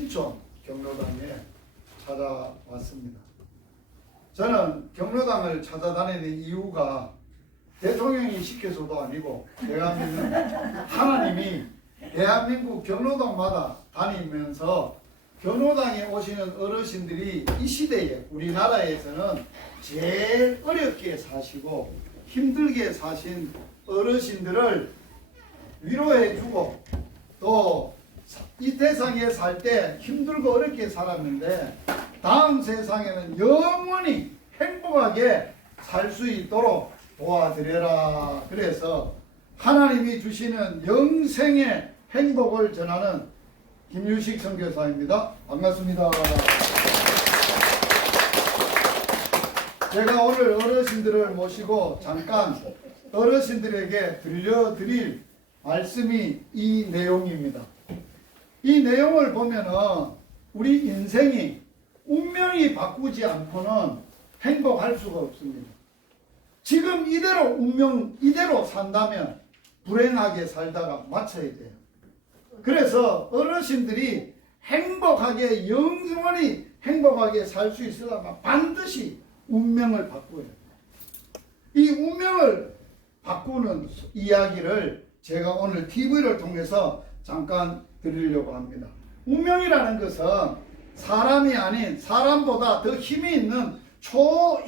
신촌 경로당에 찾아왔습니다. 저는 경로당을 찾아다니는 이유가 대통령이 시켜서도 아니고 제가 믿는 하나님이 대한민국 경로당마다 다니면서 경로당에 오시는 어르신들이 이 시대에 우리나라에서는 제일 어렵게 사시고 힘들게 사신 어르신들을 위로해주고 또 이 세상에 살 때 힘들고 어렵게 살았는데 다음 세상에는 영원히 행복하게 살 수 있도록 도와드려라. 그래서 하나님이 주시는 영생의 행복을 전하는 김유식 선교사입니다. 반갑습니다. 제가 오늘 어르신들을 모시고 잠깐 어르신들에게 들려드릴 말씀이 이 내용입니다. 이 내용을 보면은 우리 인생이 운명이 바꾸지 않고는 행복할 수가 없습니다. 지금 이대로 운명 이대로 산다면 불행하게 살다가 마쳐야 돼요. 그래서 어르신들이 행복하게 영원히 행복하게 살 수 있으려면 반드시 운명을 바꿔야 돼요. 이 운명을 바꾸는 이야기를 제가 오늘 TV를 통해서 잠깐 드리려고 합니다. 운명이라는 것은 사람이 아닌 사람보다 더 힘이 있는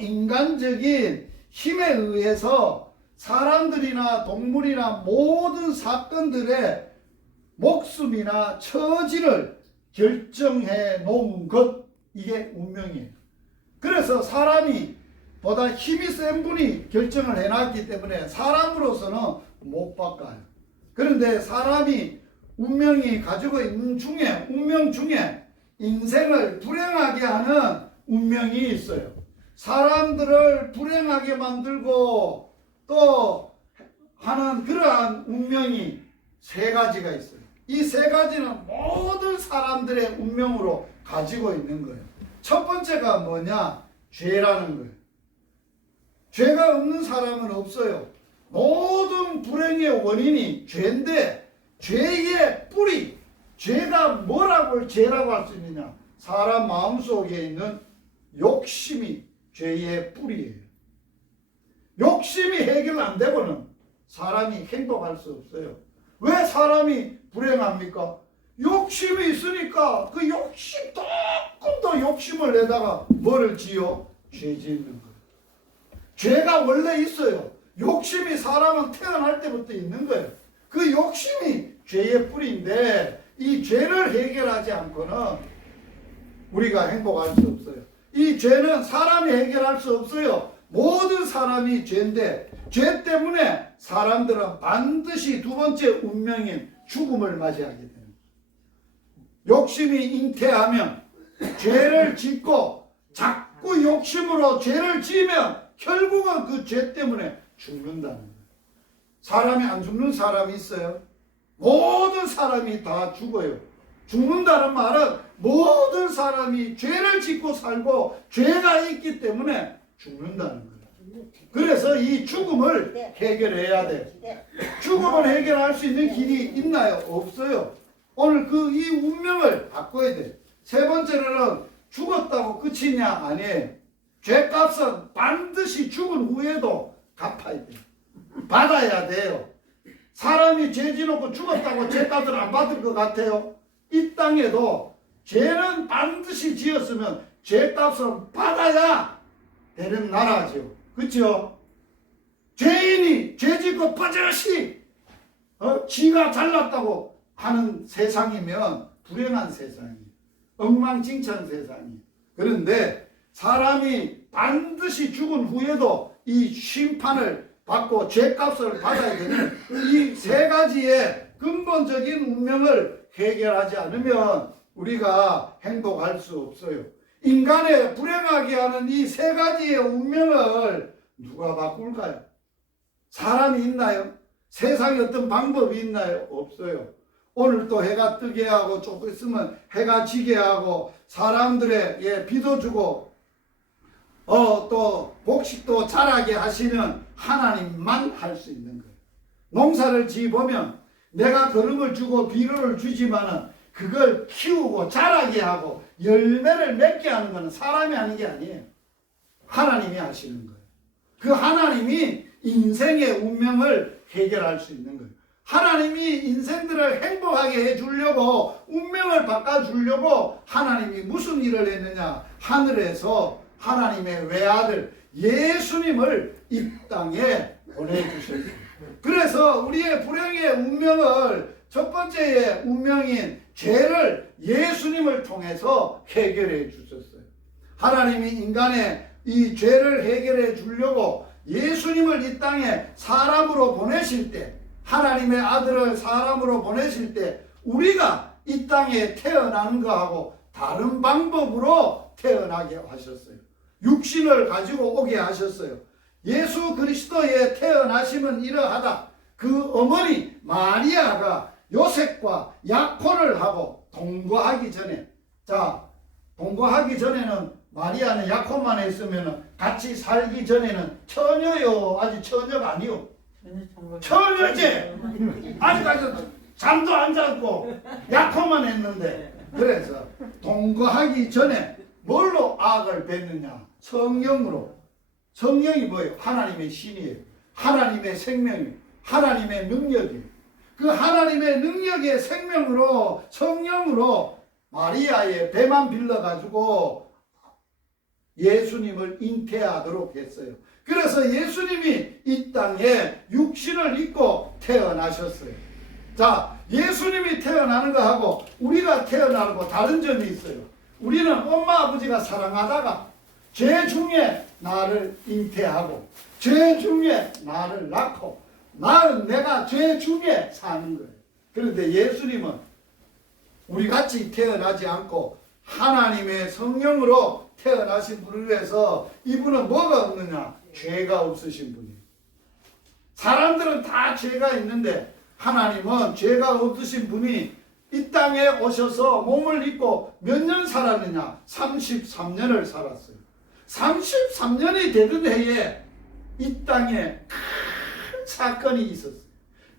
초인간적인 힘에 의해서 사람들이나 동물이나 모든 사건들의 목숨이나 처지를 결정해 놓은 것, 이게 운명이에요. 그래서 사람이 보다 힘이 센 분이 결정을 해놨기 때문에 사람으로서는 못 바꿔요. 그런데 사람이 운명이 가지고 있는 중에 운명 중에 인생을 불행하게 하는 운명이 있어요. 사람들을 불행하게 만들고 또 하는 그러한 운명이 세 가지가 있어요. 이 세 가지는 모든 사람들의 운명으로 가지고 있는 거예요. 첫 번째가 뭐냐? 죄라는 거예요. 죄가 없는 사람은 없어요. 모든 불행의 원인이 죄인데 죄의 뿌리, 죄가 뭐라고 죄라고 할 수 있느냐? 사람 마음속에 있는 욕심이 죄의 뿌리예요. 욕심이 해결 안 되고는 사람이 행복할 수 없어요. 왜 사람이 불행합니까? 욕심이 있으니까 그 욕심 조금 더 욕심을 내다가 뭐를 지어? 죄 짓는 거예요. 죄가 원래 있어요. 욕심이 사람은 태어날 때부터 있는 거예요. 그 욕심이 죄의 뿌리인데 이 죄를 해결하지 않고는 우리가 행복할 수 없어요. 이 죄는 사람이 해결할 수 없어요. 모든 사람이 죄인데 죄 때문에 사람들은 반드시 두 번째 운명인 죽음을 맞이하게 됩니다. 욕심이 잉태하면 죄를 짓고 자꾸 욕심으로 죄를 지으면 결국은 그 죄 때문에 죽는다는 거예요. 사람이 안 죽는 사람이 있어요? 모든 사람이 다 죽어요. 죽는다는 말은 모든 사람이 죄를 짓고 살고 죄가 있기 때문에 죽는다는 거예요. 그래서 이 죽음을 해결해야 돼. 죽음을 해결할 수 있는 길이 있나요? 없어요. 오늘 그 이 운명을 바꿔야 돼. 세 번째로는 죽었다고 끝이냐? 아니에요. 죄값은 반드시 죽은 후에도 갚아야 돼요. 받아야 돼요. 사람이 죄 지놓고 죽었다고 죄값을 안 받을 것 같아요? 이 땅에도 죄는 반드시 지었으면 죄값을 받아야 되는 나라죠. 그렇죠? 죄인이 죄 짓고 버젓이 지가 잘났다고 하는 세상이면 불행한 세상이에요. 엉망진창 세상이에요. 그런데 사람이 반드시 죽은 후에도 이 심판을 받고 죄값을 받아야 되는 이 세 가지의 근본적인 운명을 해결하지 않으면 우리가 행복할 수 없어요. 인간의 불행하게 하는 이 세 가지의 운명을 누가 바꿀까요? 사람이 있나요? 세상에 어떤 방법이 있나요? 없어요. 오늘 또 해가 뜨게 하고 조금 있으면 해가 지게 하고 사람들의 비도 주고 또 복식도 자라게 하시는 하나님만 할 수 있는 거예요. 농사를 지어보면 내가 거름을 주고 비료를 주지만은 그걸 키우고 자라게 하고 열매를 맺게 하는 것은 사람이 하는 게 아니에요. 하나님이 하시는 거예요. 그 하나님이 인생의 운명을 해결할 수 있는 거예요. 하나님이 인생들을 행복하게 해주려고 운명을 바꿔주려고 하나님이 무슨 일을 했느냐. 하늘에서 하나님의 외아들 예수님을 이 땅에 보내주셨어요. 그래서 우리의 불행의 운명을 첫 번째의 운명인 죄를 예수님을 통해서 해결해 주셨어요. 하나님이 인간의 이 죄를 해결해 주려고 예수님을 이 땅에 사람으로 보내실 때, 하나님의 아들을 사람으로 보내실 때 우리가 이 땅에 태어나는 것하고 다른 방법으로 태어나게 하셨어요. 육신을 가지고 오게 하셨어요. 예수 그리스도의 태어나심은 이러하다. 그 어머니 마리아가 요셉과 약혼을 하고 동거하기 전에, 자, 동거하기 전에는 마리아는 약혼만 했으면 같이 살기 전에는 처녀요. 아직 처녀가 아니요. 처녀지. 아직까지 잠도 안 자고 약혼만 했는데, 그래서 동거하기 전에 뭘로 악을 뱉느냐? 성령으로. 성령이 뭐예요? 하나님의 신이에요. 하나님의 생명이에요. 하나님의 능력이에요. 그 하나님의 능력의 생명으로, 성령으로 마리아의 배만 빌려가지고 예수님을 잉태하도록 했어요. 그래서 예수님이 이 땅에 육신을 입고 태어나셨어요. 자, 예수님이 태어나는 거하고 우리가 태어나는 거 다른 점이 있어요. 우리는 엄마 아버지가 사랑하다가 죄 중에 나를 잉태하고 죄 중에 나를 낳고 나는 내가 죄 중에 사는 거예요. 그런데 예수님은 우리같이 태어나지 않고 하나님의 성령으로 태어나신 분을 위해서 이분은 뭐가 없느냐? 죄가 없으신 분이에요. 사람들은 다 죄가 있는데 하나님은 죄가 없으신 분이 이 땅에 오셔서 몸을 입고 몇 년 살았느냐? 33년을 살았어요. 33년이 되던 해에 이 땅에 큰 사건이 있었어요.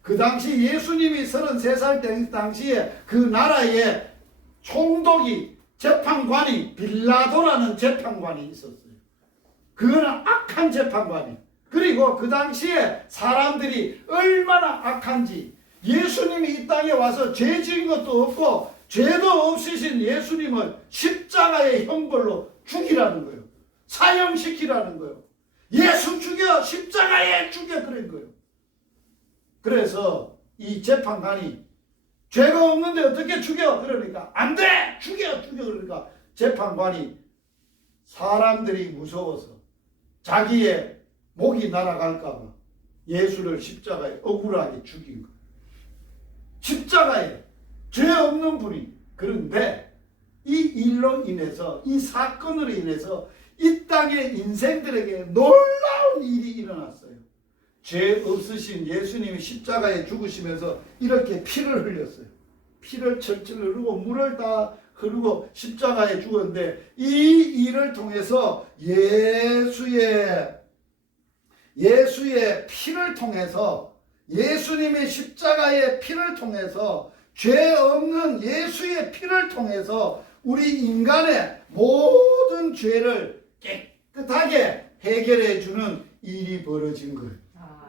그 당시 예수님이 33살 당시에 그 나라에 총독이 재판관이 빌라도라는 재판관이 있었어요. 그거는 악한 재판관이에요. 그리고 그 당시에 사람들이 얼마나 악한지, 예수님이 이 땅에 와서 죄 지은 것도 없고 죄도 없으신 예수님을 십자가의 형벌로 죽이라는 거예요. 사형시키라는 거예요. 예수 죽여, 십자가에 죽여, 그런 거예요. 그래서 이 재판관이 죄가 없는데 어떻게 죽여? 그러니까 안 돼! 죽여! 그러니까 재판관이 사람들이 무서워서 자기의 목이 날아갈까 봐 예수를 십자가에 억울하게 죽인 거예요. 십자가에 죄 없는 분이. 그런데 이 일로 인해서, 이 사건으로 인해서 이 땅의 인생들에게 놀라운 일이 일어났어요. 죄 없으신 예수님이 십자가에 죽으시면서 이렇게 피를 흘렸어요. 피를 철철 흐르고 물을 다 흐르고 십자가에 죽었는데, 이 일을 통해서 예수의 피를 통해서, 예수님의 십자가의 피를 통해서, 죄 없는 예수의 피를 통해서 우리 인간의 모든 죄를 깨끗하게 해결해 주는 일이 벌어진 거예요.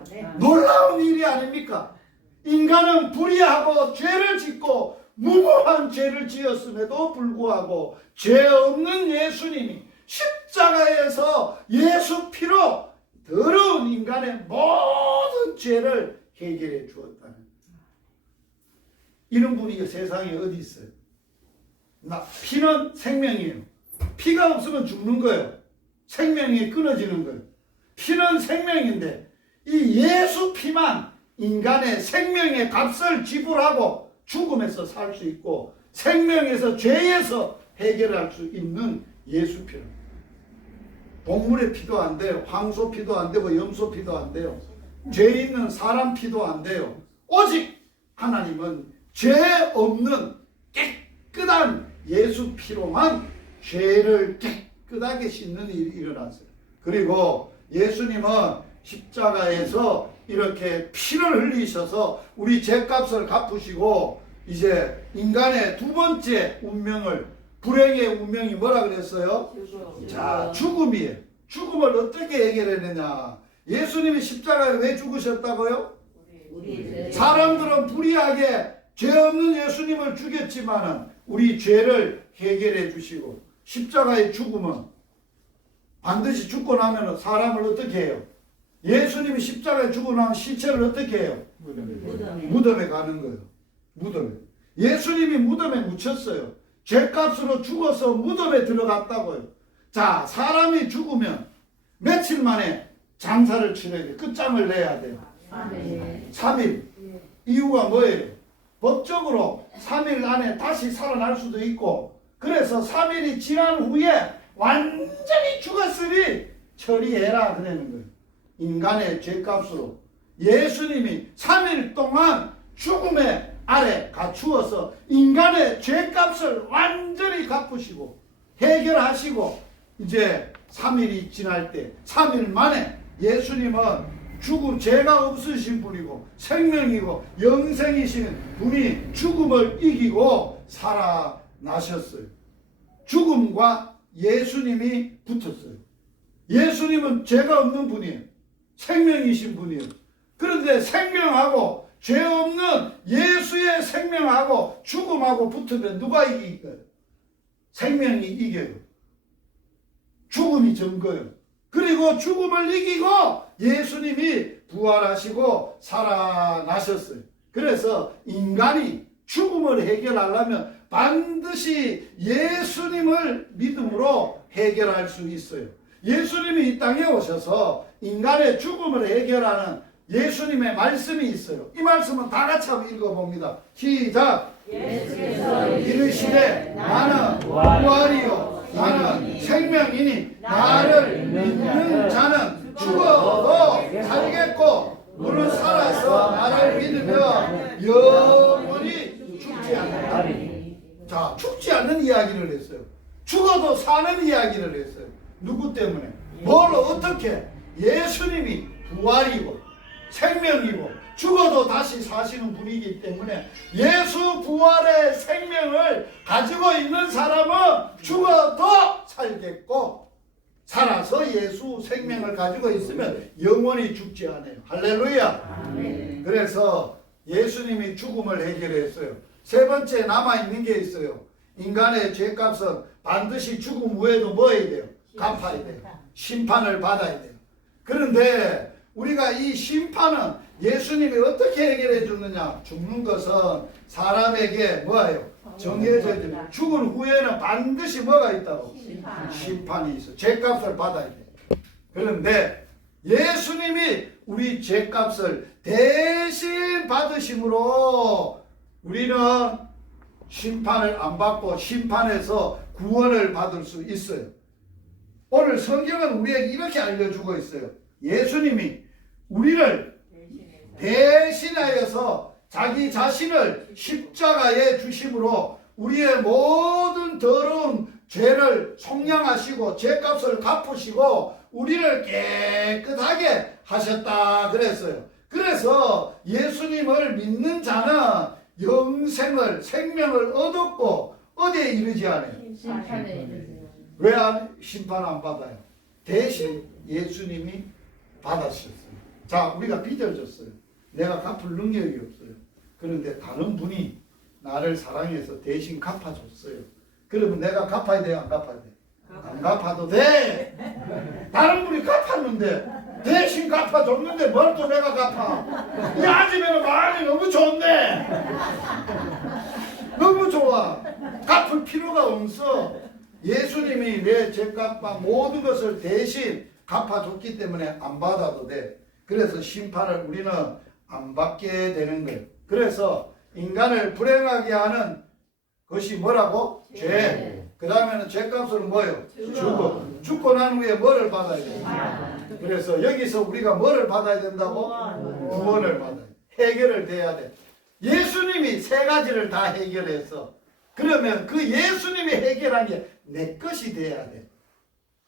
네. 놀라운 일이 아닙니까? 인간은 불의하고 죄를 짓고 무모한 죄를 지었음에도 불구하고 죄 없는 예수님이 십자가에서 예수 피로 더러운 인간의 모든 죄를 해결해 주었다는, 이런 분이 세상에 어디 있어요? 피는 생명이에요. 피가 없으면 죽는 거예요. 생명이 끊어지는 거예요. 피는 생명인데 이 예수 피만 인간의 생명의 값을 지불하고 죽음에서 살 수 있고 생명에서 죄에서 해결할 수 있는 예수 피는, 동물의 피도 안 돼요. 황소 피도 안 되고 염소 피도 안 돼요. 죄 있는 사람 피도 안 돼요. 오직 하나님은 죄 없는 깨끗한 예수 피로만 죄를 깨끗하게 씻는 일이 일어났어요. 그리고 예수님은 십자가에서 이렇게 피를 흘리셔서 우리 죄값을 갚으시고 이제 인간의 두 번째 운명을, 불행의 운명이 뭐라 그랬어요? 자, 죽음이에요. 죽음을 어떻게 해결했느냐? 예수님이 십자가에 왜 죽으셨다고요? 사람들은 불의하게 죄 없는 예수님을 죽였지만은 우리 죄를 해결해 주시고, 십자가의 죽음은 반드시 죽고 나면 사람을 어떻게 해요? 예수님이 십자가에 죽고 나면 시체를 어떻게 해요? 무덤에 가는 거예요. 무덤에. 예수님이 무덤에 묻혔어요. 죄값으로 죽어서 무덤에 들어갔다고요. 자, 사람이 죽으면 며칠 만에 장사를 치러야 돼요. 끝장을 내야 돼요. 3일. 이유가 뭐예요? 법적으로 3일 안에 다시 살아날 수도 있고, 그래서 3일이 지난 후에 완전히 죽었으니 처리해라 그러는 거예요. 인간의 죄값으로 예수님이 3일 동안 죽음의 아래 갇히어서 인간의 죄값을 완전히 갚으시고 해결하시고, 이제 3일이 지날 때 3일 만에 예수님은 죽음, 죄가 없으신 분이고 생명이고 영생이신 분이 죽음을 이기고 살아나셨어요. 죽음과 예수님이 붙었어요. 예수님은 죄가 없는 분이에요. 생명이신 분이에요. 그런데 생명하고 죄 없는 예수의 생명하고 죽음하고 붙으면 누가 이길까요? 생명이 이겨요. 죽음이 전 거예요. 그리고 죽음을 이기고 예수님이 부활하시고 살아나셨어요. 그래서 인간이 죽음을 해결하려면 반드시 예수님을 믿음으로 해결할 수 있어요. 예수님이 이 땅에 오셔서 인간의 죽음을 해결하는 예수님의 말씀이 있어요. 이 말씀은 다 같이 한번 읽어봅니다. 시작! 예수께서 이르시되 나는 부활이요 나는 생명이니 나를 믿는 자는 죽어도 살겠고 무릇 살아서 나를 믿으며 영원히 죽지 않는다. 자, 죽지 않는 이야기를 했어요. 죽어도 사는 이야기를 했어요. 누구 때문에? 뭘 어떻게? 예수님이 부활이고 생명이고 죽어도 다시 사시는 분이기 때문에 예수 부활의 생명을 가지고 있는 사람은 죽어도 살겠고 살아서 예수 생명을 가지고 있으면 영원히 죽지 않아요. 할렐루야. 아멘. 그래서 예수님이 죽음을 해결했어요. 세 번째 남아있는 게 있어요. 인간의 죄값은 반드시 죽음 후에도 뭐 해야 돼요? 갚아야 돼요. 심판을 받아야 돼요. 그런데 우리가 이 심판은 예수님이 어떻게 해결해 주느냐? 죽는 것은 사람에게 뭐예요? 정해져 있어요. 죽은 후에는 반드시 뭐가 있다고? 심판이 있어. 죄값을 받아야 돼요. 그런데 예수님이 우리 죄값을 대신 받으심으로 우리는 심판을 안 받고 심판에서 구원을 받을 수 있어요. 오늘 성경은 우리에게 이렇게 알려주고 있어요. 예수님이 우리를 대신하여서 자기 자신을 십자가에 주심으로 우리의 모든 더러운 죄를 속량하시고 죄값을 갚으시고 우리를 깨끗하게 하셨다 그랬어요. 그래서 예수님을 믿는 자는 영생을 생명을 얻었고 어디에 이르지 않아요? 왜 심판 안 받아요? 대신 예수님이 받으셨어요. 자, 우리가 빚어졌어요. 내가 갚을 능력이 없어요. 그런데 다른 분이 나를 사랑해서 대신 갚아줬어요. 그러면 내가 갚아야 돼요? 안 갚아야 돼요? 안 갚아도 돼. 다른 분이 갚았는데 대신 갚아줬는데 뭘 또 내가 갚아? 이 아줌마는 마음이 너무 좋네. 너무 좋아. 갚을 필요가 없어. 예수님이 내 죄값과 모든 것을 대신 갚아줬기 때문에 안 받아도 돼. 그래서 심판을 우리는 안 받게 되는 거예요. 그래서 인간을 불행하게 하는 것이 뭐라고? 죄. 그 다음에는 죄값은 뭐예요? 죽음. 죽고 난 후에 뭐를 받아야 돼요? 그래서 여기서 우리가 뭐를 받아야 된다고? 구원을 받아야 돼. 해결을 돼야 돼. 예수님이 세 가지를 다 해결해서 그러면 그 예수님이 해결한 게 내 것이 돼야 돼.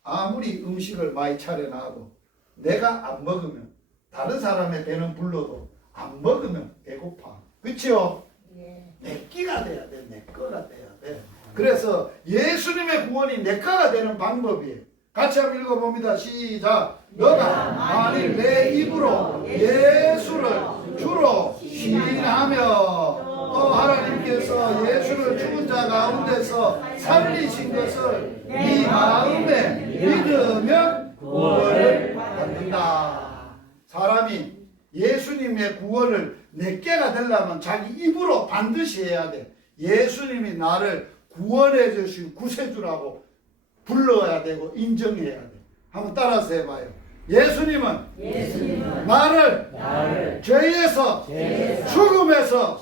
아무리 음식을 많이 차려놔도 내가 안 먹으면 다른 사람의 배는 불러도 안 먹으면 배고파. 그렇죠? 내 끼가 돼야 돼. 내 거가 돼야 돼. 그래서 예수님의 구원이 내 거가 되는 방법이에요. 같이 한번 읽어봅니다. 시작. 너가 만일 내 입으로 예수를 주로 시인하며 또 하나님께서 예수를 죽은 자 가운데서 살리신 것을 네 마음에 믿으면 구원을 받는다. 사람이 예수님의 구원을 내게가 되려면 자기 입으로 반드시 해야 돼. 예수님이 나를 구원해 주신 구세주라고 불러야 되고 인정해야 돼. 한번 따라서 해봐요. 예수님은 나를 죄에서 죽음에서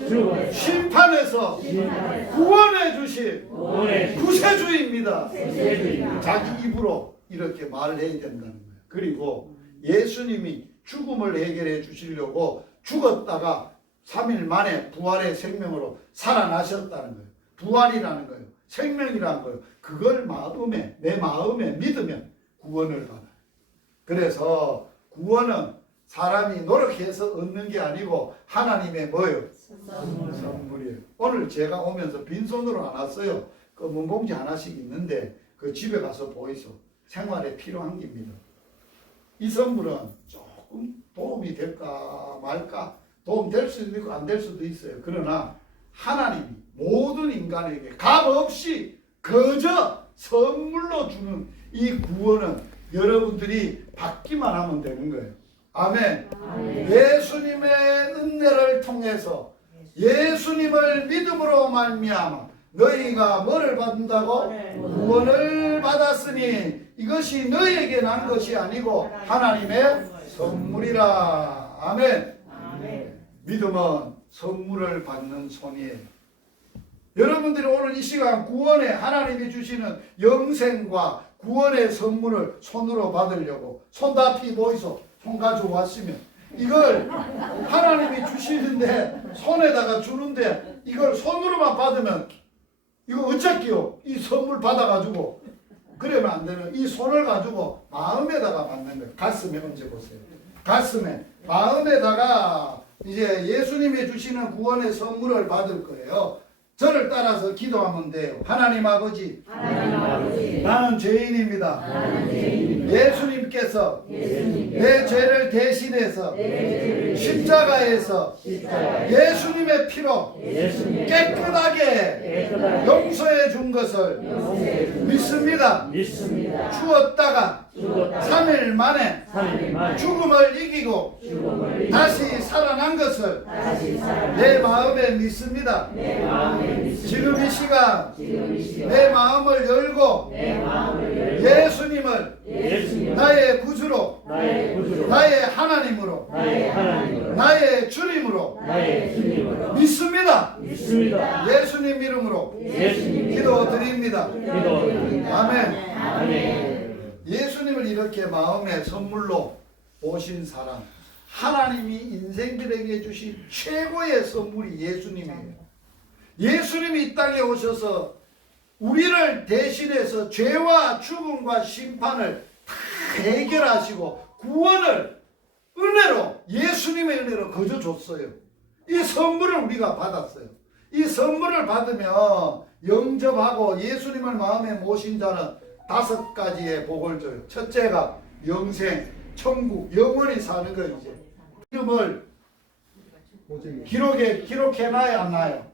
심판에서 구원해 주신 구세주입니다. 자기 입으로 이렇게 말을 해야 된다는 거예요. 그리고 예수님이 죽음을 해결해 주시려고 죽었다가 3일 만에 부활의 생명으로 살아나셨다는 거예요. 부활이라는 거예요. 생명이라는 거예요. 그걸 내 마음에 믿으면 구원을 받아요. 그래서 구원은 사람이 노력해서 얻는 게 아니고 하나님의 뭐예요? 선물이에요. 오늘 제가 오면서 빈손으로 안 왔어요. 검은 봉지 하나씩 있는데 그 집에 가서 보이소. 생활에 필요한 겁니다. 이 선물은 조금 도움이 될까 말까, 도움 될 수도 있고 안 될 수도 있어요. 그러나 하나님이 모든 인간에게 값없이 그저 선물로 주는 이 구원은 여러분들이 받기만 하면 되는 거예요. 아멘. 예수님의 은혜를 통해서 예수님을 믿음으로 말미암아 너희가 뭐를 받는다고? 구원을 받았으니 이것이 너희에게 난 것이 아니고 하나님의 선물이라. 아멘. 믿음은 선물을 받는 손이에요. 여러분들이 오늘 이 시간 구원에 하나님이 주시는 영생과 구원의 선물을 손으로 받으려고 손다피 보이소. 손 가지고 왔으면 이걸 하나님이 주시는데 손에다가 주는데 이걸 손으로만 받으면 이거 어쩌기요? 이 선물 받아가지고 그러면 안 되는 이 손을 가지고 마음에다가 받는 거예요. 가슴에 얹어보세요. 가슴에 마음에다가 이제 예수님이 주시는 구원의 선물을 받을 거예요. 저를 따라서 기도하면 돼요. 하나님 아버지, 나는 죄인입니다. 예수님께서 내 죄를 대신해서 십자가에서 예수님의 피로 깨끗하게 용서해 준 것을 믿습니다. 죽었다가 3일 만에 죽음을 이기고 다시 살아난 것을 내 마음에 믿습니다. 지금 이 시간 내 마음을 열고 예수님을 나의 구주로 나의 하나님으로 나의 주님으로 믿습니다. 예수님 이름으로 기도드립니다. 아멘. 예수님을 이렇게 마음의 선물로 오신 사람, 하나님이 인생들에게 주신 최고의 선물이 예수님이에요. 예수님이 이 땅에 오셔서 우리를 대신해서 죄와 죽음과 심판을 다 해결하시고 구원을 은혜로, 예수님의 은혜로 거저 줬어요. 이 선물을 우리가 받았어요. 이 선물을 받으면 영접하고 예수님을 마음에 모신 자는 5가지의 복을 줘요. 첫째가 영생, 천국, 영원히 사는 거. 이제 이름을 기록해놔야 안 나요?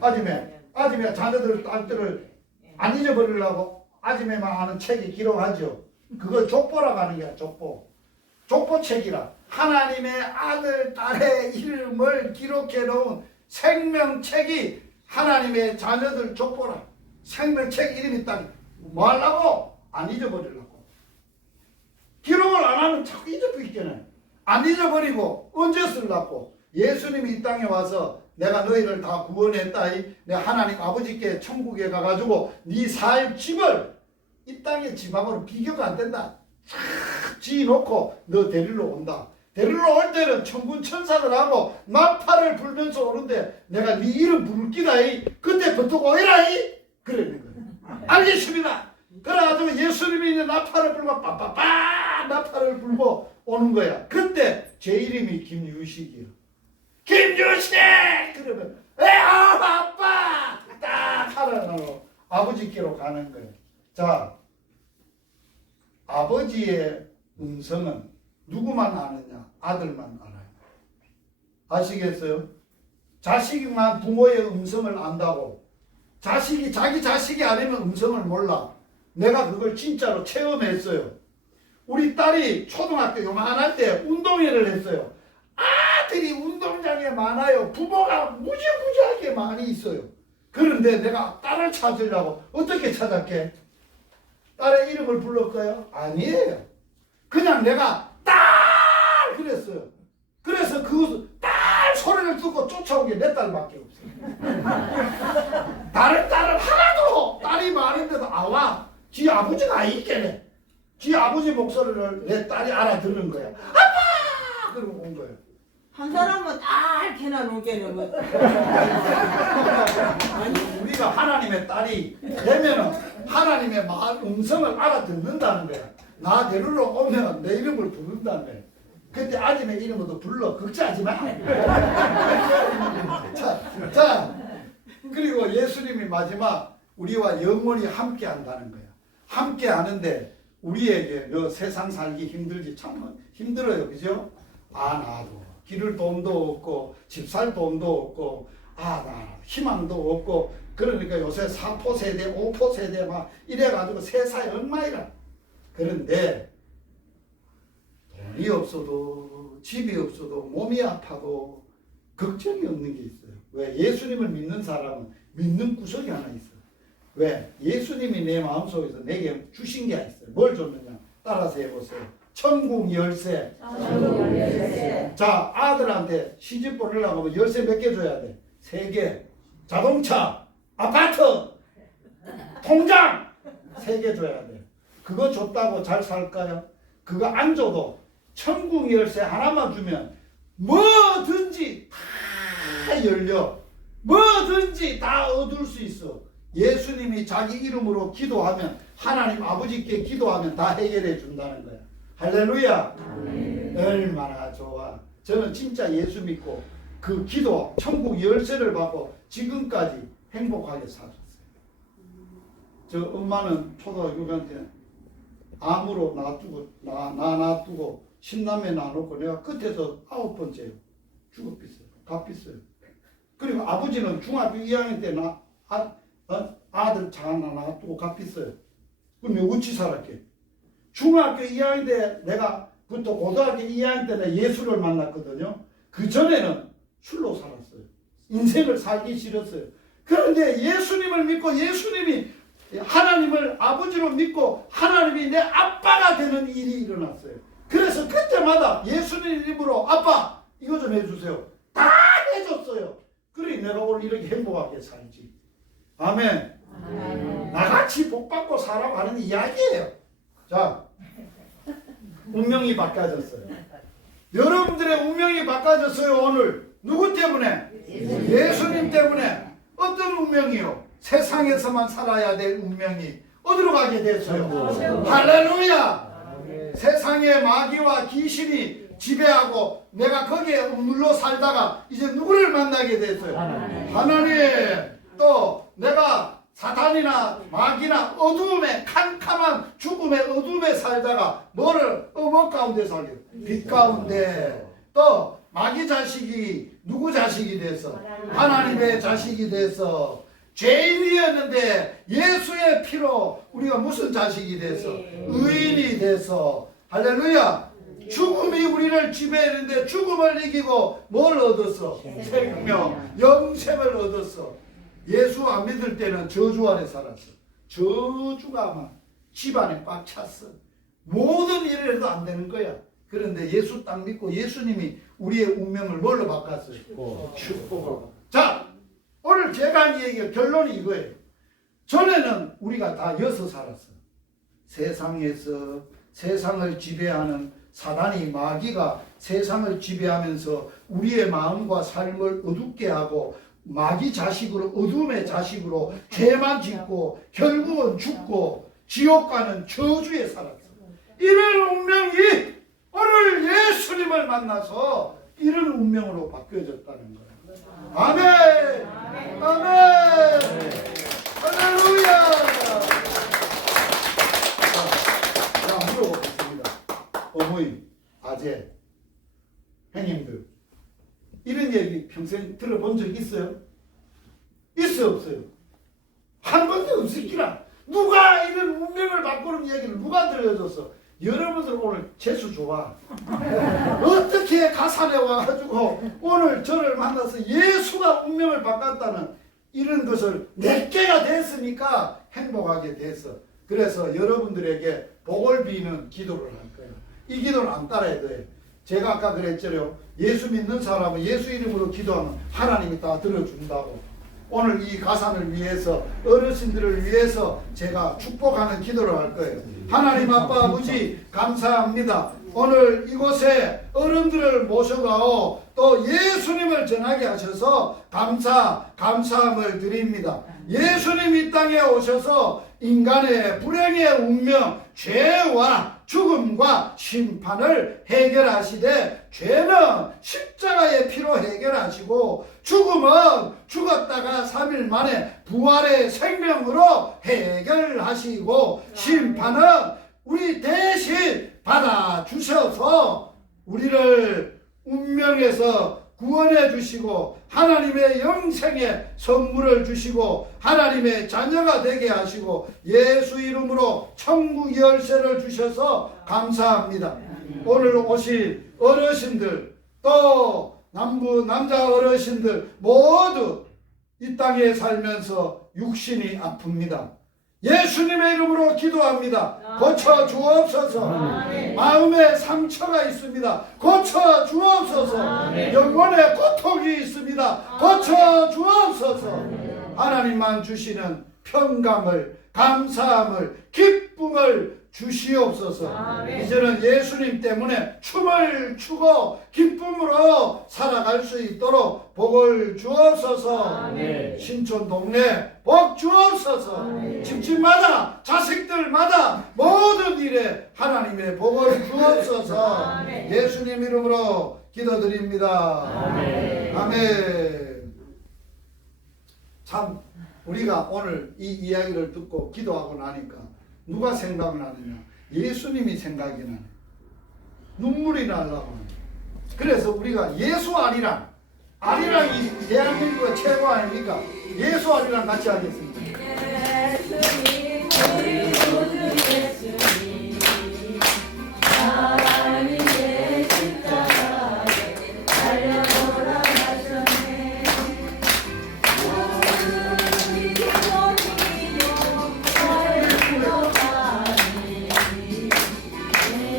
아침에 자녀들 딸들을 안 잊어버리려고 아침에만 하는 책이 기록하죠. 그걸 족보라고 하는 거야. 족보책이라. 하나님의 아들 딸의 이름을 기록해 놓은 생명책이 하나님의 자녀들 족보라. 생명책 이름이 딱 뭐 하려고? 안 잊어버리려고. 기록을 안 하면 자꾸 잊어버리잖아요. 안 잊어버리고 언제 쓰려고? 예수님이 이 땅에 와서 내가 너희를 다 구원했다. 내 하나님 아버지께 천국에 가가지고 네 살 집을 이 땅의 집하고는 비교가 안 된다. 쫙 지어놓고 너 데리러 온다. 데리러 올 때는 천군 천사들하고 나팔을 불면서 오는데 내가 네 이름 부를 끼다. 그때부터 오해라. 그러는 거예요. 알겠습니다. 그래가지고 예수님이 이제 나팔을 불고 빠빠빠 나팔을 불고 오는 거야. 그때 제 이름이 김유식이요. 김유식! 그러면 아빠! 딱 하라고 아버지께로 가는 거예요. 자, 아버지의 음성은 누구만 아느냐? 아들만 알아요. 아시겠어요? 자식만 부모의 음성을 안다고 자식이 자기 자식이 아니면 음성을 몰라. 내가 그걸 진짜로 체험했어요. 우리 딸이 초등학교 요만할 때 운동회를 했어요. 아들이 운동장에 많아요. 부모가 무지무지하게 많이 있어요. 그런데 내가 딸을 찾으려고 어떻게 찾았게? 딸의 이름을 불렀어요? 아니에요. 그냥 내가 딸 그랬어요. 그래서 그 딸 소리를 듣고 쫓아온 게 내 딸밖에 없어요. 다른 딸은 하나도 딸이 많은데도 아와 지 아버지가 있겠네. 지 아버지 목소리를 내 딸이 알아듣는 거야. 아빠! 그러고 온 거예요. 한 사람은 딱 해나 놓게는 뭐. 아니, 우리가 하나님의 딸이 되면은 하나님의 음성을 알아듣는다는 거야. 나 데리러 오면 내 이름을 부른다는 거야. 그때 아침에 이름으로 불러. 걱정하지 마. 자, 그리고 예수님이 마지막 우리와 영원히 함께 한다는 거야. 함께 하는데 우리에게 세상 살기 힘들지 참 힘들어요. 그죠? 나도 기를 돈도 없고 집 살 돈도 없고 나 희망도 없고 그러니까 요새 4포 세대 5포 세대 막 이래가지고 세상에 엉망이라. 그런데 돈이 없어도 집이 없어도 몸이 아파도 걱정이 없는 게 있어요. 왜? 예수님을 믿는 사람은 믿는 구석이 하나 있어요. 왜? 예수님이 내 마음속에서 내게 주신 게 있어요. 뭘 줬느냐? 따라서 해보세요. 천국 열쇠. 자, 아들한테 시집 보내려고 하면 열쇠 몇 개 줘야 돼? 3개. 자동차, 아파트, 통장 3개 줘야 돼. 그거 줬다고 잘 살까요? 그거 안 줘도 천국 열쇠 하나만 주면 뭐든지 다 열려. 뭐든지 다 얻을 수 있어. 예수님이 자기 이름으로 기도하면 하나님 아버지께 기도하면 다 해결해 준다는 거야. 할렐루야. 얼마나 좋아. 저는 진짜 예수 믿고 그 기도 천국 열쇠를 받고 지금까지 행복하게 살았어요. 저 엄마는 초등학교 6학년 때 암으로 놔두고 10남매 놔놓고 내가 끝에서 9번째요. 죽었겠어요. 갚았어요. 그리고 아버지는 중학교 2학년 때 아들 자 하나 놔두고 갚았어요. 그럼 어찌 살았게? 중학교 2학년 때 내가 그것도 고등학교 2학년 때 내가 예수를 만났거든요. 그 전에는 술로 살았어요. 인생을 살기 싫었어요. 그런데 예수님을 믿고 예수님이 하나님을 아버지로 믿고 하나님이 내 아빠가 되는 일이 일어났어요. 그래서 그때마다 예수님 이름으로 아빠 이거 좀 해주세요. 다 해줬어요. 그래 내가 오늘 이렇게 행복하게 살지. 아멘. 나같이 복받고 살아고 하는 이야기예요. 자, 운명이 바꿔졌어요. 여러분들의 운명이 바꿔졌어요. 오늘 누구 때문에? 예수님 때문에. 어떤 운명이요? 세상에서만 살아야 될 운명이 어디로 가게 됐어요? 할렐루야. 세상의 마귀와 귀신이 지배하고 내가 거기에 눌러 살다가 이제 누구를 만나게 됐어요? 하나님. 또 내가 사탄이나 마귀나 어두움에 캄캄한 죽음의 어둠에 살다가 뭐를 어머 가운데 살게? 빛 가운데. 또 마귀 자식이 누구 자식이 돼서? 하나님의 자식이 돼서 죄인이었는데 예수의 피로 우리가 무슨 자식이 돼서? 의인이 돼서. 할렐루야. 죽음이 우리를 지배했는데 죽음을 이기고 뭘 얻었어? 생명, 영생을 얻었어. 예수 안 믿을 때는 저주 아래 살았어. 저주가 막 집안에 꽉 찼어. 모든 일을 해도 안 되는 거야. 그런데 예수 딱 믿고 예수님이 우리의 운명을 뭘로 바꿨어요? 축복으로. 자, 오늘 제가 한 얘기가 결론이 이거예요. 전에는 우리가 다 여서 살았어. 세상에서 세상을 지배하는 사단이 마귀가 세상을 지배하면서 우리의 마음과 삶을 어둡게 하고 마귀 자식으로 어둠의 자식으로 죄만 짓고 결국은 죽고 지옥 가는 저주에 살았어. 이런 운명이 오늘 예수님을 만나서 이런 운명으로 바뀌어졌다는 거예요. 아멘. 아멘. 할렐루야. 자, 물어보겠습니다. 어머니, 아재, 형님들, 이런 얘기 평생 들어본 적 있어요? 있어요, 없어요? 한 번도 없을기라. 누가 이런 운명을 바꾸는 얘기를 누가 들려줬어? 여러분들 오늘 재수 좋아. 어떻게 가산에 와가지고 오늘 저를 만나서 예수가 운명을 바꿨다는 이런 것을 내게가 됐으니까 행복하게 됐어. 그래서 여러분들에게 복을 비는 기도를 할 거예요. 이 기도는 안 따라야 돼. 제가 아까 그랬죠. 예수 믿는 사람은 예수 이름으로 기도하면 하나님이 다 들어준다고. 오늘 이 가산을 위해서, 어르신들을 위해서 제가 축복하는 기도를 할 거예요. 하나님 아빠 아버지 감사합니다. 오늘 이곳에 어른들을 모셔가오 또 예수님을 전하게 하셔서 감사함을 드립니다. 예수님 이 땅에 오셔서 인간의 불행의 운명, 죄와 죽음과 심판을 해결하시되 죄는 십자가의 피로 해결하시고 죽음은 죽었다가 3일 만에 부활의 생명으로 해결하시고 심판은 우리 대신 받아주셔서 우리를 운명에서 구원해 주시고 하나님의 영생의 선물을 주시고 하나님의 자녀가 되게 하시고 예수 이름으로 천국 열쇠를 주셔서 감사합니다. 오늘 오신 어르신들 또 남부 남자 어르신들 모두 이 땅에 살면서 육신이 아픕니다. 예수님의 이름으로 기도합니다. 고쳐 주옵소서. 마음에 상처가 있습니다. 고쳐 주옵소서. 영혼에 고통이 있습니다. 고쳐 주옵소서. 하나님만 주시는 평강을, 감사함을, 기쁨을 주시옵소서. 이제는 예수님 때문에 춤을 추고 기쁨으로 살아갈 수 있도록 복을 주옵소서. 신촌 동네 복 주옵소서. 집집마다 자식들마다 모든 일에 하나님의 복을 주옵소서. 예수님 이름으로 기도드립니다. 아멘. 참 우리가 오늘 이 이야기를 듣고 기도하고 나니까 누가 생각나느냐? 예수님이 생각이 나네. 눈물이 나려고 하네. 그래서 우리가 예수 아리랑 이 대한민국의 최고 아닙니까? 예수 아리랑 같이 하겠습니다. 예수님 우리 구주 예수님 하나님의 십자가에 달려 돌아가셨네. 우리 기도님이요 나를 구원하니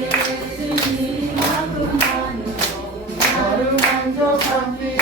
예수님 만큼만으로 나를 만족합니다.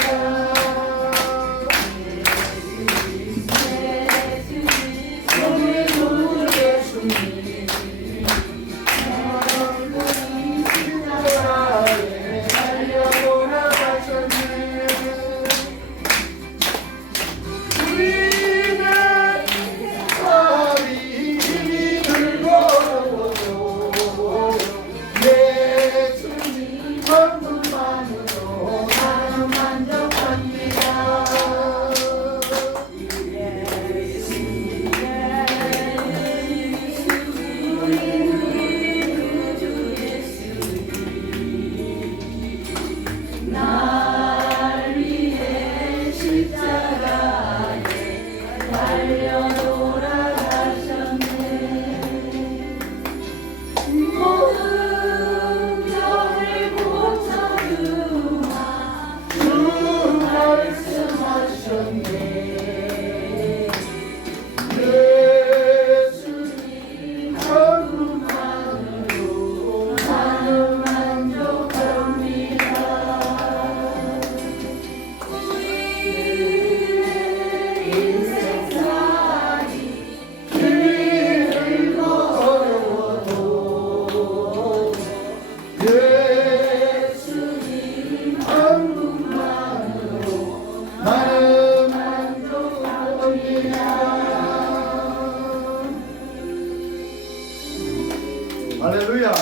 할렐루야.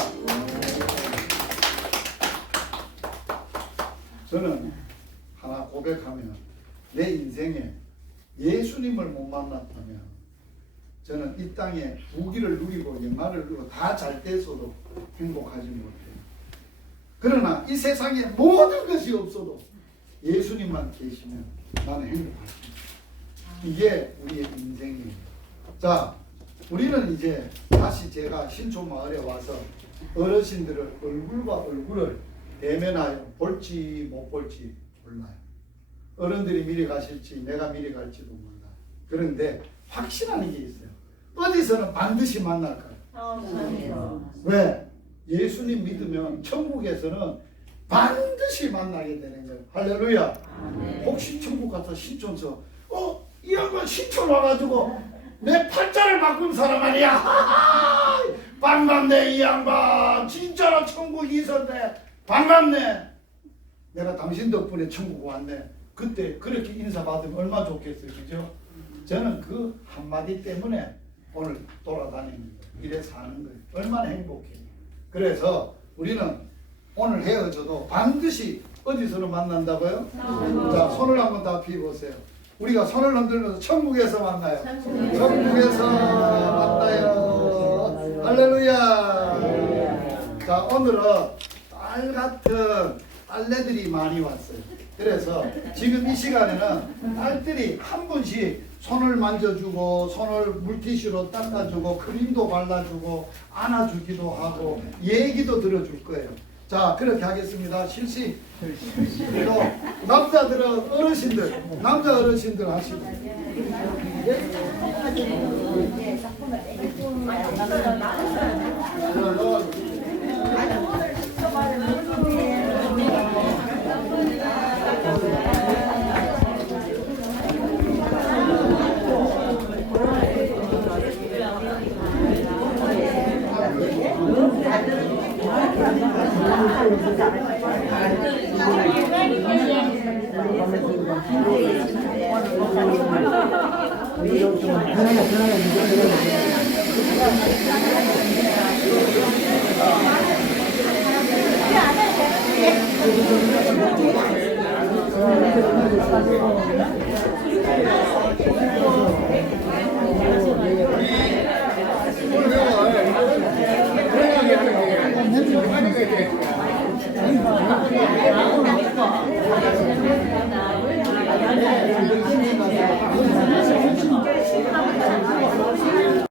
저는 하나 고백하면 내 인생에 예수님을 못 만났다면 저는 이 땅에 부귀를 누리고 영화를 누리고 다 잘 됐어도 행복하지 못해요. 그러나 이 세상에 모든 것이 없어도 예수님만 계시면 나는 행복합니다. 이게 우리의 인생이에요. 자, 우리는 이제 다시 제가 신촌마을에 와서 어르신들을 얼굴과 얼굴을 대면하여 볼지 못 볼지 몰라요. 어른들이 미리 가실지 내가 미리 갈지도 몰라요. 그런데 확신하는 게 있어요. 어디서는 반드시 만날 거예요. 왜? 예수님 믿으면 천국에서는 반드시 만나게 되는 거예요. 할렐루야. 혹시 천국 가서 신촌서 이 양반 신촌 와가지고 내 팔자를 바꾼 사람 아니야. 반갑네 이 양반. 진짜로 천국이 있었네. 반갑네. 내가 당신 덕분에 천국 왔네. 그때 그렇게 인사받으면 얼마나 좋겠어요. 그죠? 저는 그 한마디 때문에 오늘 돌아다니는 거예요. 이래 사는 거예요. 얼마나 행복해요. 그래서 우리는 오늘 헤어져도 반드시 어디서는 만난다고요? 자, 손을 한번 다 펴보세요. 우리가 손을 흔들면서 천국에서 만나요. 천국에서 만나요. 할렐루야. 자, 오늘은 딸 같은 딸내들이 많이 왔어요. 그래서 지금 이 시간에는 딸들이 한 분씩 손을 만져주고 손을 물티슈로 닦아주고 크림도 발라주고 안아주기도 하고 얘기도 들어줄 거예요. 자, 그렇게 하겠습니다. 실시. 그리고 남자들은 어르신들, 남자 어르신들 하시고.